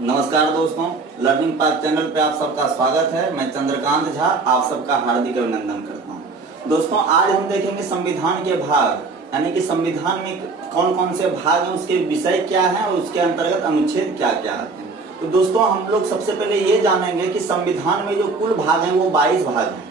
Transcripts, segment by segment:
नमस्कार दोस्तों, learning path channel पे आप सबका स्वागत है। मैं चंद्रकांत झा आप सबका हार्दिक अभिनंदन करता हूं। दोस्तों, आज हम देखेंगे संविधान के भाग, यानी कि संविधान में कौन कौन से भाग हैं, उसके विषय क्या हैं और उसके अंतर्गत अनुच्छेद क्या क्या आते हैं। तो दोस्तों, हम लोग सबसे पहले ये जानेंगे कि संविधान में जो कुल भाग हैं वो 22 भाग हैं।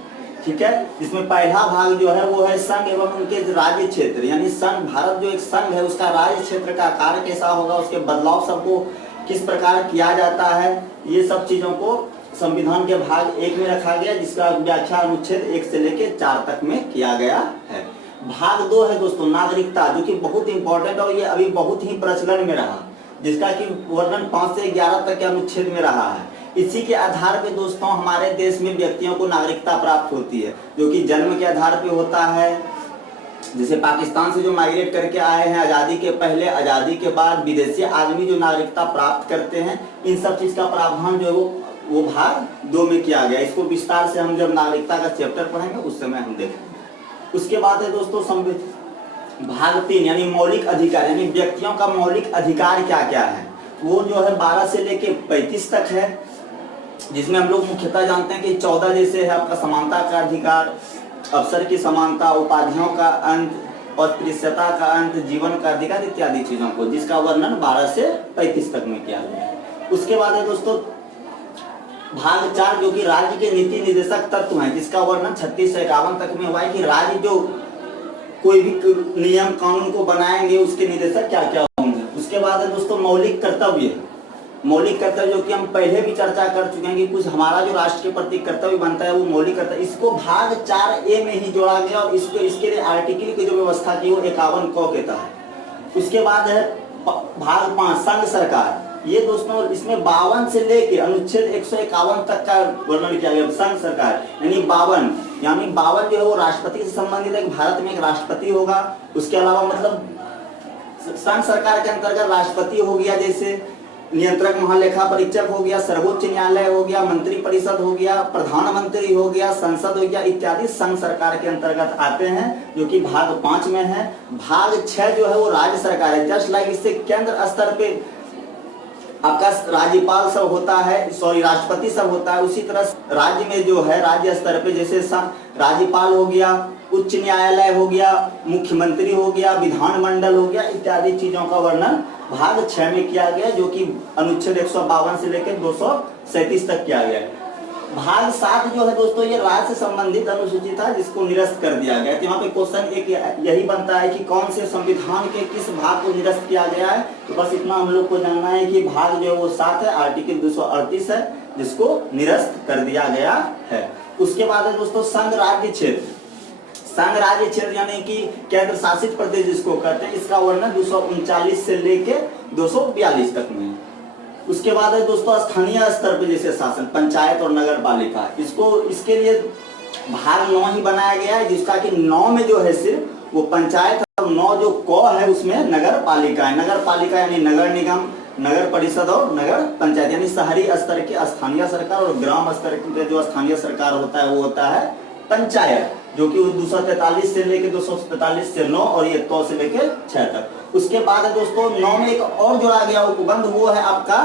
ठीक है, इसमें पहला भाग जो है वो है संघ एवं उनके राज्य क्षेत्र, यानी संघ, भारत जो एक संघ है उसका राज्य क्षेत्र का आकार कैसा होगा, उसके बदलाव सबको किस प्रकार किया जाता है, ये सब चीजों को संविधान के भाग 1 में रखा गया, जिसका व्याख्या अनुच्छेद 1 से लेकर 4 तक में किया गया है। भाग 2 है दोस्तों नागरिकता, जो कि बहुत इंपॉर्टेंट और ये अभी बहुत ही प्रचलन में रहा, जिसका कि वर्णन 5 से 11 तक के अनुच्छेद में रहा है। इसी के आधार पे दोस्तों हमारे देश में व्यक्तियों को नागरिकता प्राप्त होती है, जो कि जन्म के आधार पे होता है। जैसे पाकिस्तान से जो माइग्रेट करके आए हैं आज़ादी के पहले, आज़ादी के बाद विदेशी आदमी जो नागरिकता प्राप्त करते हैं, इन सब चीज़ का प्रावधान जो है वो भाग 2 में किया गया। इसको विस्तार से हम जब नागरिकता का चैप्टर पढ़ेंगे उस समय हम देखेंगे। उसके बाद है दोस्तों भाग 3 यानी मौलिक अधिकार, यानी व्यक्तियों का मौलिक अधिकार क्या क्या है, वो जो है 12 से लेके 35 तक है, जिसमें हम लोग मुख्यतः जानते हैं कि 14 जैसे है आपका समानता का अधिकार, अवसर की समानता, उपाधियों का अंत, अस्पृश्यता का अंत, जीवन का अधिकार इत्यादि चीजों को, जिसका वर्णन 12 से 35 तक में किया गया है। उसके बाद है दोस्तों भाग 4 जो कि राज्य के नीति निर्देशक तत्व हैं, जिसका वर्णन 36 से 51 तक में हुआ है कि राज्य जो कोई भी नियम कानून को बनाएंगे उसके निर्देशक क्या क्या होंगे। उसके बाद है दोस्तों मौलिक कर्तव्य, मौलिक कर्तव्य जो कि हम पहले भी चर्चा कर चुके हैं कि कुछ हमारा जो राष्ट्र के प्रति कर्तव्य बनता है वो मौलिक कर्तव्य, इसको भाग 4A में ही जोड़ा गया और इसको इसके लिए आर्टिकल की जो व्यवस्था की वो 51 क के तहत। उसके बाद है भाग 5 संघ सरकार, ये दोस्तों इसमें 52 से लेके अनुच्छेद 151 तक का वर्णन किया गया। संघ सरकार यानी 52 जो है वो राष्ट्रपति से संबंधित है, भारत में एक राष्ट्रपति होगा। उसके अलावा मतलब संघ सरकार के अंतर्गत राष्ट्रपति हो गया, जैसे नियंत्रक महालेखा परीक्षक हो गया, सर्वोच्च न्यायालय हो गया, मंत्री परिषद हो गया, प्रधानमंत्री हो गया, संसद हो गया, इत्यादि संघ सरकार के अंतर्गत आते हैं, जो कि भाग 5 में है। भाग 6 जो है वो राज्य सरकार है, जस्ट लाइक इससे केंद्र स्तर पे आपका राज्यपाल सब होता है, राष्ट्रपति सब होता है, उसी तरह राज्य में जो है राज्य स्तर पे जैसे राज्यपाल हो गया, उच्च न्यायालय हो गया, मुख्यमंत्री हो गया, विधानमंडल हो गया, इत्यादि चीजों का वर्णन भाग 6 में किया गया, जो कि अनुच्छेद 152 से लेकर 237 तक किया गया। भाग 7 जो है दोस्तों ये राज्य से संबंधित अनुसूची था, जिसको निरस्त कर दिया गया। तो यहाँ पे क्वेश्चन एक यही बनता है कि कौन से संविधान के किस भाग को निरस्त किया गया है। तो बस इतना हम लोग को जानना है कि भाग जो है वो 7 है, आर्टिकल 238 है, जिसको निरस्त कर दिया गया है। उसके बाद है दोस्तों संघ राज्य क्षेत्र, संघ राज्य क्षेत्र यानी कि केंद्र शासित प्रदेश जिसको कहते हैं, इसका वर्णन 239 से लेके 242 तक में। उसके बाद है दोस्तों स्थानीय स्तर पे जैसे शासन, पंचायत और नगर पालिका, इसके लिए भाग 9 ही बनाया गया है, जिसका कि 9 में जो है सिर्फ वो पंचायत और 9 जो क है उसमें नगर पालिका है। नगर पालिका यानी नगर निगम, नगर परिषद और नगर पंचायत, यानी शहरी स्तर की स्थानीय सरकार और ग्राम स्तर की जो स्थानीय सरकार होता है वो होता है पंचायत, जो कि 243 से लेके 243 से 9 और ये 100 से लेके 6 तक। उसके बाद है दोस्तों 9 में एक और जोड़ा गया उपबंध, वो है आपका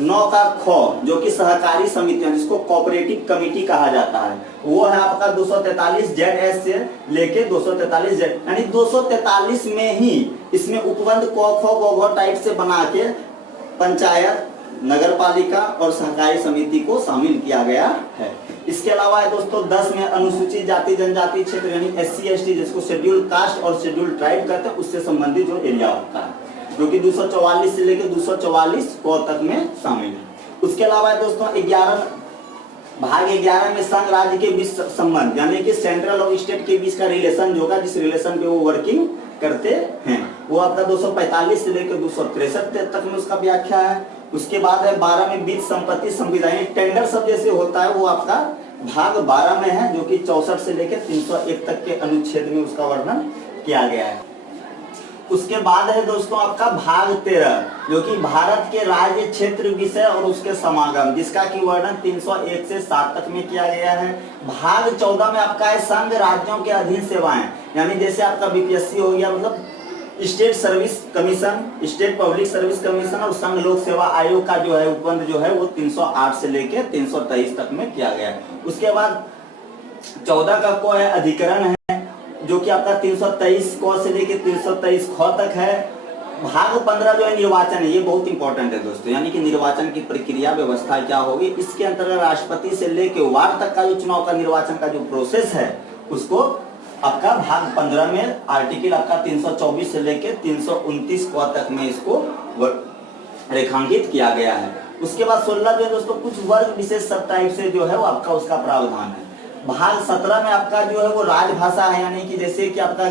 9 का ख, जो कि सहकारी समितियां जिसको कोऑपरेटिव कमेटी कहा जाता है, वो है आपका 243 ZS से लेके 243 Z, यानी 243 में ही इसमें उपबंध क ख ग घ टाइप से बना के पंचायत, नगर पालिका और सहकारी समिति को शामिल किया गया है। इसके अलावा है दोस्तों 10 में अनुसूचित जाति जनजाति क्षेत्र यानी SC ST जिसको शेड्यूल कास्ट और शेड्यूल ट्राइब कहते हैं, उससे संबंधित जो एरिया होता है, जो कि 244 से लेकर 244 को तक में शामिल है। उसके अलावा है दोस्तों भाग 11 में संघ राज्य के बीच संबंध, यानी कि सेंट्रल और स्टेट के बीच का रिलेशन जो होगा, जिस रिलेशन पे वो वर्किंग करते हैं, वो आपका 245 से लेकर 263 तक में उसका व्याख्या है। उसके बाद है 12 में बीज संपत्ति संविधानिक टेंडर सब जैसे होता है, वो आपका भाग 12 में है, जो कि 64 से लेकर 301 तक के अनुच्छेद में उसका वर्णन किया गया है। उसके बाद है दोस्तों आपका भाग 13, जो कि भारत के राज्य क्षेत्र विषय और उसके समागम, जिसका की वर्णन 301 से 7 तक में किया गया है। भाग 14 में आपका है संघ राज्यों के अधीन सेवाएं, यानी जैसे आपका BPSC हो गया, मतलब state service commission, state public service commission और संघ लोक सेवा आयोग का जो है उपबंध जो है वो 308 से लेके 323 तक में किया गया है। उसके बाद 14 का को है अधिकरण है, जो कि आपका 323 क से लेके 323 ख तक है। भाग 15 जो है निर्वाचन है, ये बहुत इंपॉर्टेंट है दोस्तों, यानी कि निर्वाचन की प्रक्रिया व्यवस्था क्या होगी। इसके अंतर्गत राष्ट्रपति से लेके वार्ड तक का जो चुनाव का निर्वाचन का जो प्रोसेस है उसको आपका भाग 15 में आर्टिकल आपका 324 से लेके 329 क तक में इसको रेखांकित किया गया है। उसके बाद 16 जो है दोस्तों कुछ वर्ग विशेष सब टाइप से जो है वो आपका उसका प्रावधान है। भाग 17 में आपका जो है वो राजभाषा है, यानी कि जैसे कि आपका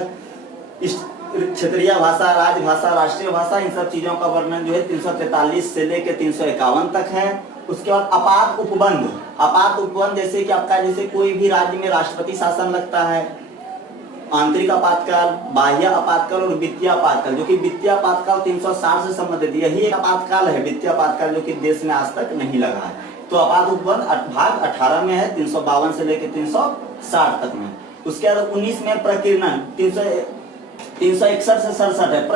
क्षेत्रीय भाषा, राजभाषा, राष्ट्रीय भाषा, इन सब चीजों का वर्णन जो है 343 से लेके 351 तक है। उसके बाद आपात उपबंध, आपात उपबंध जैसे कि आपका जैसे कोई भी राज्य में राष्ट्रपति शासन लगता है, आंतरिक आपातकाल, बाह्य आपातकाल और वित्तीय आपातकाल, जो कि वित्तीय आपातकाल 360 से संबंधित यही एक आपातकाल है, वित्तीय आपातकाल, जो कि देश में आज तक नहीं लगा है। तो आपात उपबंध भाग 18 में है 352 से लेकर 360 तक में। उसके बाद 19 में प्रकीर्णन 361 से 67 है।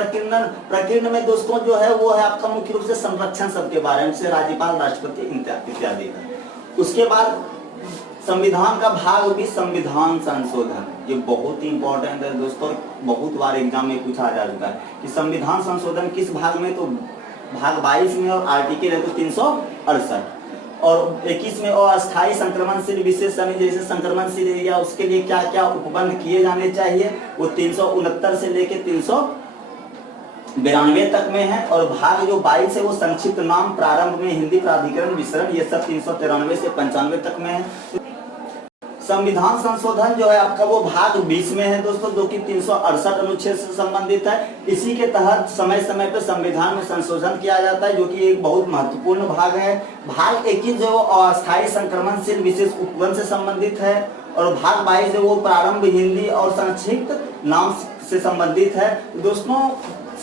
प्रकीर्णन में दोस्तों जो है वो है आपका मुख्य रूप से संरक्षण सबके बारे में, से राज्यपाल, राष्ट्रपति इत्यादि का। उसके बाद संविधान का भाग भी संविधान संशोधन, ये बहुत ही इंपॉर्टेंट है दोस्तों, बहुत बार एग्जाम में पूछा जा चुका है कि संविधान संशोधन किस भाग में, तो भाग 22 में, और आर्टिकल है तो 368, और 21 में अस्थायी संक्रमणशील विशेष समय जैसे संक्रमणशील एरिया, उसके लिए क्या क्या उपबंध किए जाने चाहिए वो 369 से लेके 392 तक में है। और भाग जो 22 है वो संक्षिप्त नाम, प्रारंभ में हिंदी, प्राधिकरण, विसरण, ये सब 393 से 95 तक में है। संविधान संशोधन जो है आपका वो भाग 20 में है दोस्तों, जो कि 368 अनुच्छेद से संबंधित है। इसी के तहत समय समय पर संविधान में संशोधन किया जाता है, जो कि एक बहुत महत्वपूर्ण भाग है। भाग 21 जो अस्थायी संक्रमणशील विशेष उपबंध से संबंधित है, और भाग 22 जो वो प्रारंभ हिंदी और संक्षिप्त नाम से संबंधित है। दोस्तों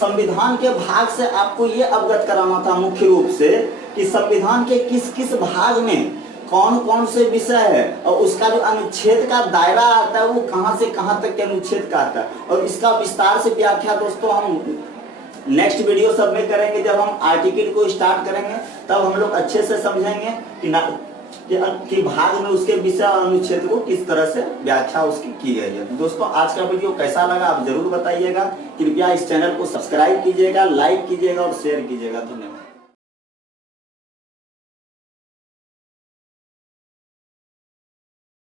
संविधान के भाग से आपको ये अवगत कराना था मुख्य रूप से कि संविधान के किस किस भाग में कौन कौन से विषय है, और उसका जो अनुच्छेद का दायरा आता है वो कहां से कहां तक के अनुच्छेद का आता है, और इसका विस्तार से व्याख्या दोस्तों हम नेक्स्ट वीडियो सब में करेंगे। जब हम आर्टिकल को स्टार्ट करेंगे तब हम लोग अच्छे से समझेंगे कि भाग में उसके विषय और अनुच्छेद को किस तरह से व्याख्या उसकी की गई है। दोस्तों आज का वीडियो कैसा लगा आप जरूर बताइएगा। कृपया इस चैनल को सब्सक्राइब कीजिएगा, लाइक कीजिएगा और शेयर कीजिएगा। धन्यवाद।